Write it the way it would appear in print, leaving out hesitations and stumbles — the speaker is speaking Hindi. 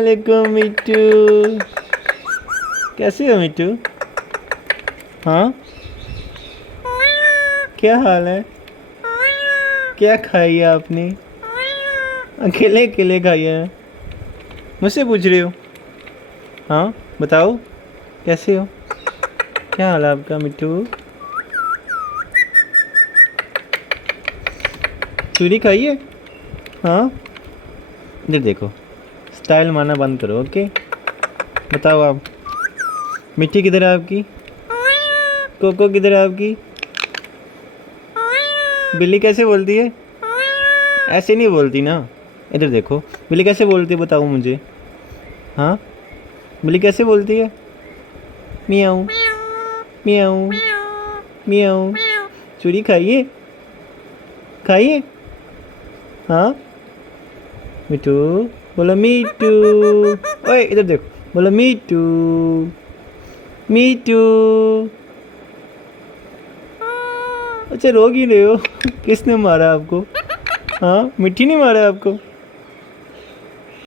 वालेकुम मिट्टू। कैसे हो मिट्टू? हाँ, क्या हाल है? क्या खाई है आपने? अकेले अकेले खाई है? मुझसे पूछ रहे हो? हाँ बताओ, कैसे हो? क्या हाल है आपका मिट्टू? चूरी खाई है? हाँ, इधर देखो, स्टाइल मारना बंद करो। ओके, बताओ आप, मिट्टी किधर है आपकी? कोको किधर है आपकी? बिल्ली कैसे बोलती है? ऐसे नहीं बोलती ना। इधर देखो, बिल्ली कैसे बोलती है बताओ मुझे। हाँ, बिल्ली कैसे बोलती है? मियाऊ मियाऊ मियाऊ। चूड़ी खाइए, खाइए। हाँ मिट्टू, बोलो मीटू। ओए इधर देखो, बोलो मीटू मीटू। अच्छा रो क्यों रहे हो? किसने मारा आपको? हाँ, मिट्टी ने मारा आपको?